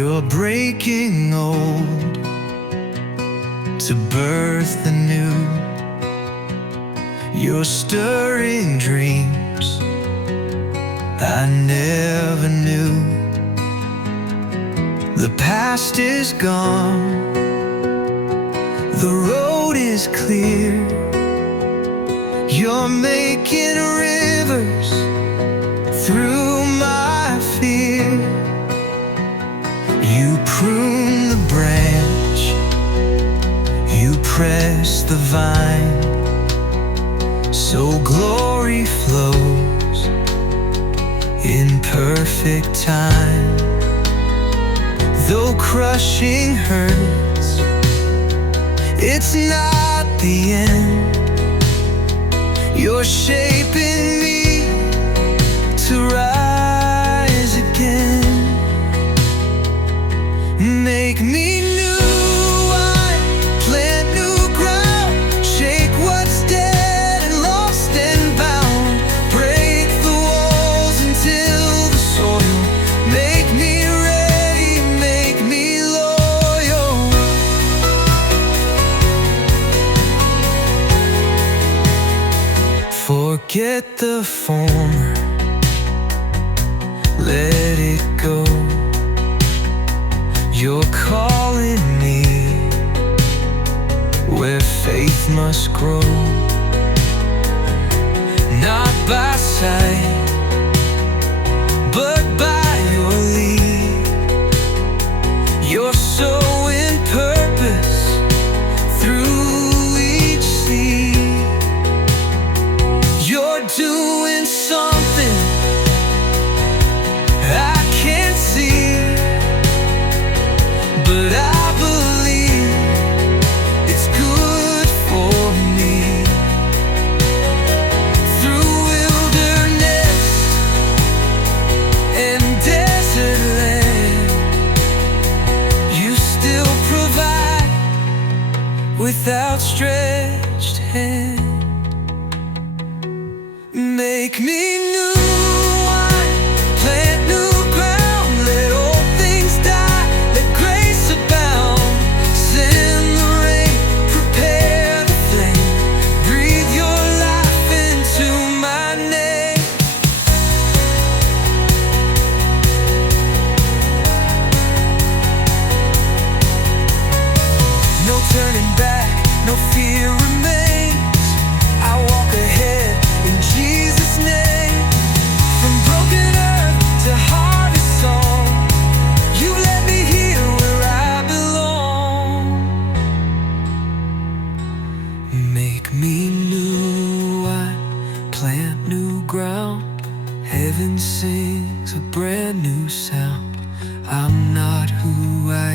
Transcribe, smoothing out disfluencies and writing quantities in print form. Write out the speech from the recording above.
You're breaking old to birth the new. You're stirring dreams I never knew. The past is gone, the road is clear. You're making rivers through my fear. You prune the branch, you press the vine, so glory flows in perfect time. Though crushing hurts, it's not the end. You're shaping me to rise again. Make me new, I plant new ground. Shake what's dead and lost and bound. Break the walls until the soil. Make me ready, make me loyal. Forget the former, let it go. You're calling me where faith must grow, not by sight, but by your lead. You're sowing purpose through each seed. You're doing something I can't see, but I believe it's good for me. Through wilderness and desert land, you still provide with outstretched hand. Make me new, I plant new ground. Let old things die, let grace abound. Send the rain, prepare the flame. Breathe your life into my name. No turning back, no fear remains. I walk ahead in Jesus' name. From broken earth to harvest song, you let me here where I belong. Make me new, I plant new ground. Heaven sings a brand new sound. I'm not who I